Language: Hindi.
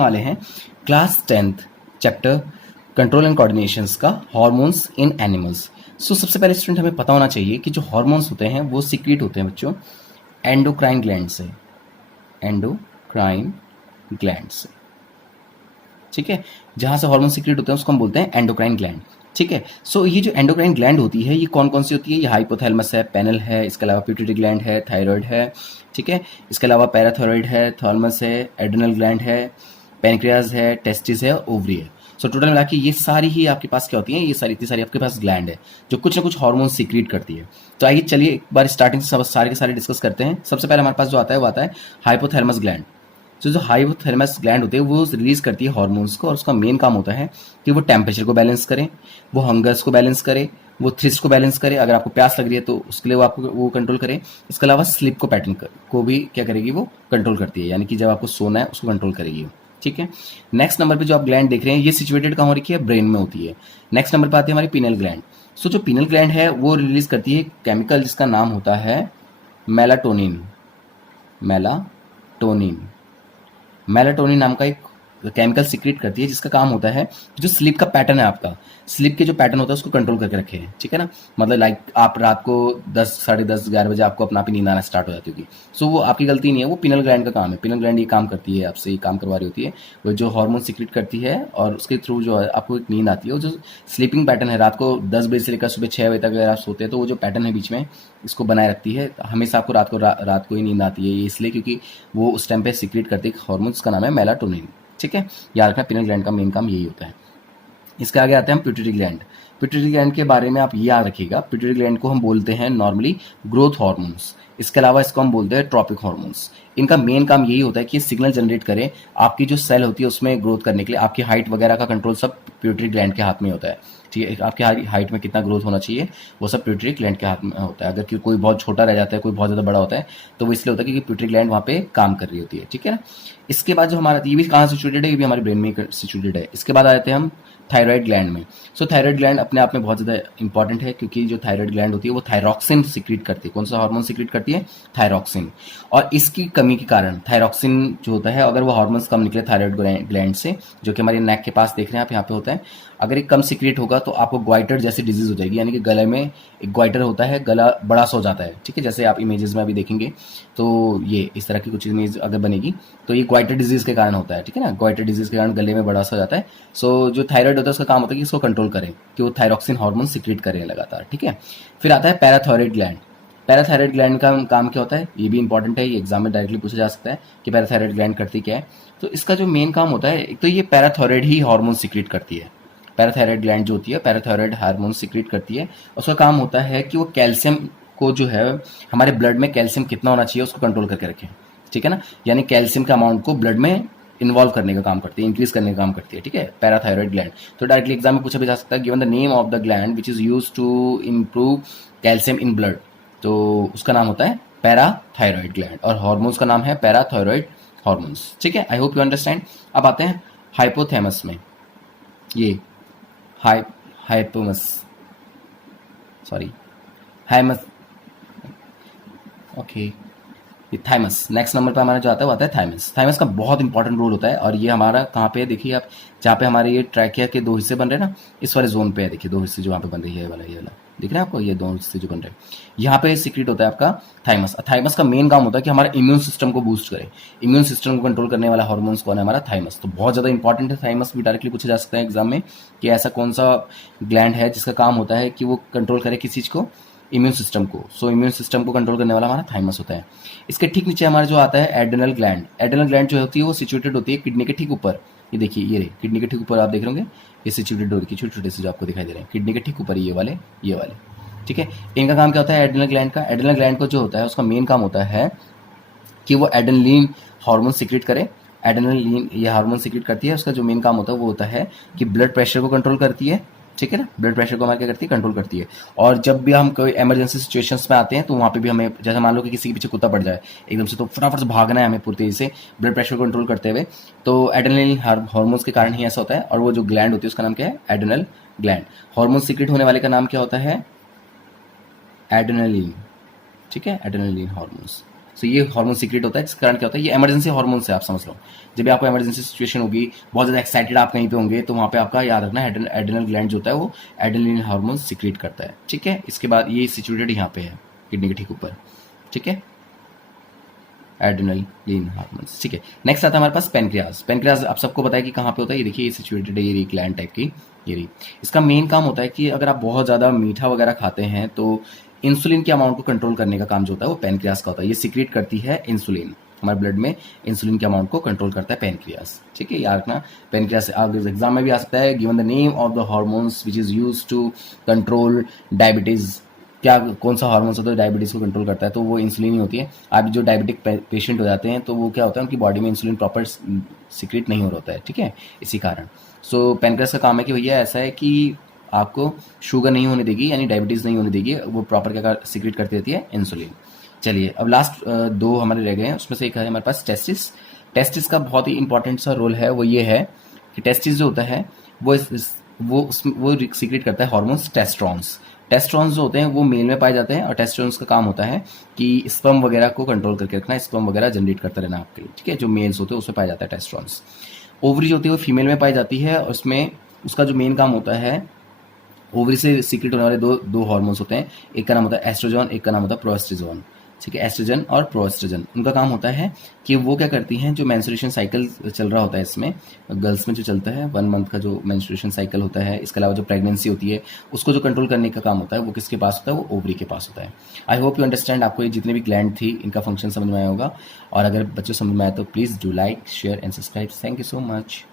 वाले हैं class 10th chapter control and coordinations का हार्मोन्स इन एनिमल्स। सो सबसे पहले स्टूडेंट हमें पता होना चाहिए कि जो हार्मोन्स होते हैं वो सीक्रेट होते हैं बच्चों एंडोक्राइन ग्लैंड से, एंडोक्राइन ग्लैंड से, ठीक है। जहां से हार्मोन सीक्रेट होते हैं उसको हम बोलते हैं एंडोक्राइन ग्लैंड, ठीक है। सो ये जो एंडोक्राइन ग्लैंड होती है ये कौन कौन सी होती है? ये हाइपोथैलेमस है, पेनल है, इसके अलावा पिट्यूटरी ग्लैंड है, थायराइड है, ठीक है। इसके अलावा पैराथायराइड है, थैलेमस है, एड्रिनल ग्लैंड है, पैनक्रियाज है, टेस्टिस है, ओवरी है। सो टोटल मिला के ये सारी ही आपके पास क्या होती है? ये सारी इतनी सारी आपके पास ग्लैंड है जो कुछ ना कुछ हार्मोन सीक्रेट करती है। तो आइए चलिए एक बार स्टार्टिंग से सारे के सारे डिस्कस करते हैं। सबसे पहले हमारे पास जो आता है वो आता है हाइपोथैलेमस ग्लैंड। तो जो हाइपोथैलेमस ग्लैंड होते हैं वो रिलीज करती है हार्मोन्स को, और उसका मेन काम होता है कि वो टेम्परेचर को बैलेंस करें, वो हंगर्स को बैलेंस करे, वो थ्रिस्ट को बैलेंस करे, अगर आपको प्यास लग रही है तो उसके लिए वो आपको वो कंट्रोल करे। इसके अलावा स्लीप को पैटर्न को भी क्या करेगी? वो कंट्रोल करती है, यानी कि जब आपको सोना है उसको कंट्रोल करेगी वो, ठीक है। नेक्स्ट नंबर पे जो आप ग्लैंड देख रहे हैं ये सिचुएटेड कहाँ हो रखी है? ब्रेन में होती है। नेक्स्ट नंबर पे आती है हमारी पीनल ग्लैंड। सो जो पीनल ग्लैंड है वो रिलीज करती है केमिकल जिसका नाम होता है मेलाटोनिन। मेलाटोनिन नाम का एक केमिकल सीक्रेट करती है जिसका काम होता है जो स्लीप का पैटर्न है आपका, स्लीप के जो पैटर्न होता है उसको कंट्रोल करके रखे हैं, ठीक है ना। मतलब लाइक आप रात को 10, साढ़े 10, 11 बजे आपको अपना आप नींद आना स्टार्ट हो जाती होगी। सो वो आपकी गलती नहीं है, वो पिनल ग्लैंड का काम है। पिनल ग्लैंड ये काम करती है, आपसे ये काम करवा रही होती है, वो जो हार्मोन सीक्रेट करती है और उसके थ्रू जो है आपको एक नींद आती है। वो जो स्लीपिंग पैटर्न है रात को 10 बजे से लेकर सुबह 6 बजे तक अगर आप सोते हैं तो वो जो पैटर्न है बीच में इसको बनाए रखती है। हमेशा आपको रात को ही नींद आती है, ये इसलिए क्योंकि वो उस टाइम पे सीक्रेट करती है हार्मोन, उसका नाम है मेलाटोनिन, ठीक है। याद रखना पिनल ग्लैंड का मेन काम यही होता है। इसके आगे आते हैं हम पिट्यूटरी ग्लैंड। पिट्यूटरी ग्लैंड के बारे में आप ये याद रखिएगा, पिट्यूटरी ग्लैंड को हम बोलते हैं नॉर्मली ग्रोथ हार्मोन्स। इसके अलावा इसको हम बोलते हैं ट्रॉपिक हार्मोन्स। इनका मेन काम यही होता है कि ये सिग्नल जनरेट करें आपकी जो सेल होती है उसमें ग्रोथ करने के लिए। आपकी हाइट वगैरह का कंट्रोल सब पिट्यूटरी ग्लैंड के हाथ में होता है, ठीक है। आपकी हाइट में कितना ग्रोथ होना चाहिए वो सब पिट्यूटरी ग्लैंड के हाथ में होता है। अगर कोई बहुत छोटा रह जाता है, कोई बहुत ज़्यादा बड़ा होता है, तो वो इसलिए होता है क्योंकि पिट्यूटरी ग्लैंड वहाँ पे काम कर रही होती है, ठीक है ना। इसके बाद जो हमारा ये भी कहाँ सिचुएटेड है? ये भी हमारे ब्रेन में सिचुएटेड है। इसके बाद आ जाते हैं हम थायराइड ग्लैंड में। सो थायराइड ग्लैंड अपने आप में बहुत ज़्यादा इंपॉर्टेंट है क्योंकि जो थायराइड ग्लैंड होती है वो थायरॉक्सिन सीक्रेट करती है। कौन सा हार्मोन सीक्रेट करती है? थायरॉक्सिन। और इसकी कमी के कारण थायरॉक्सिन जो होता है, अगर वो हार्मोन्स कम निकले थायराइड ग्लैंड से, जो कि हमारे नेक के पास देख रहे हैं आप यहाँ पे होता है, अगर ये कम सीक्रेट होगा तो आपको ग्वाइटर जैसी डिजीज हो जाएगी, यानी कि गले में एक ग्वाइटर होता है, गला बड़ा सा हो जाता है, ठीक है। जैसे आप इमेजेस में अभी देखेंगे तो ये इस तरह की कुछ इमेज अगर बनेगी तो ये ग्वाइटर डिजीज के कारण होता है, ठीक है ना। ग्वाइटर डिजीज के कारण गले में बड़ा सा हो जाता है। सो जो थायराइड होता है उसका काम होता है कि इसको कंट्रोल करें, कि वो थायरॉक्सिन हार्मोन सीक्रेट करें लगातार, ठीक है। फिर आता है पैराथायराइड ग्लैंड। पैराथायराइड ग्लैंड का काम क्या होता है? ये भी इंपॉर्टेंट है, ये एग्जाम में डायरेक्टली पूछा जा सकता है कि पैराथायराइड ग्लैंड करती क्या है। तो इसका जो मेन काम होता है, एक तो ये पैराथायराइड ही हार्मोन सीक्रेट करती है। पैराथायराइड ग्लैंड जो होती है पैराथायराइड हार्मोन सीक्रेट करती है। उसका काम होता है कि वो कैल्शियम को जो है हमारे ब्लड में कैल्शियम कितना होना चाहिए उसको कंट्रोल करके रखें, ठीक है ना। यानी कैल्शियम के अमाउंट को ब्लड में इन्वॉल्व करने का काम करती है, इंक्रीज करने का काम करती है, ठीक है, पैराथायराइड ग्लैंड। तो डायरेक्टली एग्जाम में पूछा भी जा सकता है, given the name of the gland which is used to improve calcium in blood, तो उसका नाम होता है पैराथायराइड ग्लैंड, और हार्मोन्स का नाम है पैराथायराइड हार्मोन्स, ठीक है। I hope you understand. अब आते हैं हाइपोथैमस में। ये हाइपोमस सॉरी हाइमस ओके, ये थाइमस। नेक्स्ट नंबर पे हमारा जो आता है वो आता है थाइमस। थाइमस का बहुत इंपॉर्टेंट रोल होता है, और ये हमारा कहाँ पे है देखिए आप, जहाँ पे हमारे ये ट्रैकिया के 2 हिस्से बन रहे हैं ना, इस वाले जोन पे है, देखिए 2 हिस्से जो वहाँ पे बन रही है, ये वाला दिख रहा है आपको, ये 2 हिस्से जो बन रहे हैं, यहाँ पे सीक्रेट होता है आपका थाइमस। थाइमस का मेन काम होता है कि हमारा इम्यून सिस्टम को बूस्ट करे। इम्यून सिस्टम को कंट्रोल करने वाला हार्मोन्स कौन है? हमारा थाइमस। तो बहुत ज़्यादा इंपॉर्टेंट है थाइमस भी, डायरेक्टली पूछा जा सकता है एग्जाम में कि ऐसा कौन सा ग्लैंड है जिसका काम होता है कि वो कंट्रोल करे किस चीज़ को? इम्यून सिस्टम को। सो इम्यून सिस्टम को कंट्रोल करने वाला हमारा थाइमस होता है। इसके ठीक नीचे हमारा जो आता है एड्रिनल ग्लैंड। एड्रिनल ग्लैंड जो होती है वो सिचुएटेड होती है किडनी के ठीक ऊपर। ये देखिए, ये रहे किडनी के ठीक ऊपर, आप देख रहे होंगे ये सिचुएटेड होती है, छोटे छोटे से जो आपको दिखाई दे रहे हैं किडनी के ठीक ऊपर, ये वाले, ठीक है। इनका काम क्या होता है एड्रिनल ग्लैंड का? एड्रिनल ग्लैंड को जो होता है उसका मेन काम होता है कि वो एड्रेनलिन हार्मोन सीक्रेट करे। एड्रेनलिन ये हार्मोन सीक्रेट करती है, उसका जो मेन काम होता है वो होता है कि ब्लड प्रेशर को कंट्रोल करती है, ठीक है ना। ब्लड प्रेशर को हमारे क्या करती है? कंट्रोल करती है। और जब भी हम कोई इमरजेंसी सिचुएशंस में आते हैं तो वहाँ पे भी हमें, जैसे मान लो कि किसी के पीछे कुत्ता पड़ जाए एकदम से, तो फटाफट से भागना है हमें पूरी तेजी से ब्लड प्रेशर को कंट्रोल करते हुए, तो एड्रेनलिन हार्मोन्स के कारण ही ऐसा होता है। और वो जो ग्लैंड होती है उसका नाम क्या है? Adrenal gland. हार्मोन सीक्रेट होने वाले का नाम क्या होता है? एड्रेनलिन, ठीक है, एड्रेनलिन हार्मोन्स। सो ये हार्मोन सीक्रेट होता है, जिसके कारण क्या होता है, ये इमरजेंसी हार्मोन से आप समझ लो। जब भी आपको इमरजेंसी सिचुएशन होगी, बहुत ज़्यादा एक्साइटेड आप कहीं पे होंगे, तो वहाँ पे आपका याद रखना एड्रेनल ग्लैंड जो होता है वो एड्रेनलिन हार्मोन सीक्रेट करता है। ठीक है, इसके बाद ये सिचुएटेड यहाँ पे है किडनी के ठीक ऊपर। ठीक है, एड्रेनलिन हार्मोन्स। ठीक है, नेक्स्ट आता है हमारे पास पेनक्रियाज। पेनक्रियाज आप सबको पता है कि कहाँ पे होता है, ये देखिए ये सिचुएटेड है, ये ग्लैंड टाइप की ये रही। इसका मेन काम होता है कि अगर आप बहुत ज़्यादा मीठा वगैरह खाते हैं तो इंसुलिन के अमाउंट को कंट्रोल करने का काम जो होता है वो पेनक्रियाज का होता है। ये सीक्रेट करती है इंसुलिन, हमारे ब्लड में इंसुलिन के अमाउंट को कंट्रोल करता है पेनक्रियाज। ठीक है, याद रखना पेनक्रियाज से आगे एग्जाम में भी आ सकता है, given the name of the hormones which is used to control diabetes. क्या कौन सा हार्मोन होता है डायबिटीज को कंट्रोल करता है, तो वो इंसुलिन ही होती है। आप जो डायबिटिक पेशेंट हो जाते हैं तो वो क्या होता है, उनकी बॉडी में इंसुलिन प्रॉपर सीक्रेट नहीं हो रहा होता है। ठीक है, इसी कारण सो पेनक्रियाज का काम है कि भैया ऐसा है कि आपको शुगर नहीं होने देगी, यानी डायबिटीज़ नहीं होने देगी, वो प्रॉपर क्या सीक्रेट करती रहती है, इंसुलिन। चलिए अब लास्ट दो हमारे रह गए हैं, उसमें से एक है हमारे पास टेस्टिस। टेस्टिस का बहुत ही इंपॉर्टेंट सा रोल है, वो ये है कि टेस्टिस जो होता है वो वो सीक्रेट करता है हॉर्मोन्स टेस्ट्रॉन्स। टेस्ट्रॉन्स जो होते हैं वो मेल में पाए जाते हैं, और टेस्ट्रॉन्स का काम होता है कि स्पर्म वगैरह को कंट्रोल करके रखना, स्पर्म वगैरह जनरेट करता रहना आपके लिए। ठीक है, जो मेल्स होते हैं उसमें पाया जाता है टेस्ट्रॉन्स। ओवरी जो होती है वो फीमेल में पाई जाती है, और उसमें उसका जो मेन काम होता है, ओवरी से सीक्रेट होने वाले दो हार्मोन्स होते हैं, एक का नाम होता है एस्ट्रोजन, एक का नाम होता है प्रोस्टेजोन। ठीक है, एस्ट्रोजन और प्रोस्टेजन, उनका काम होता है कि वो क्या करती हैं, जो मेंस्ट्रुएशन साइकिल चल रहा होता है इसमें गर्ल्स में जो चलता है 1 मंथ का जो मेंस्ट्रुएशन साइकिल होता है, इसके अलावा जो प्रेगनेंसी होती है उसको जो कंट्रोल करने का काम होता है वो किसके पास होता है, वो ओवरी के पास होता है। आई होप यू अंडरस्टैंड, आपको ये जितने भी ग्लैंड थी इनका फंक्शन समझ में आया होगा, और अगर बच्चों समझ में आया तो please do like share and subscribe. Thank you so much.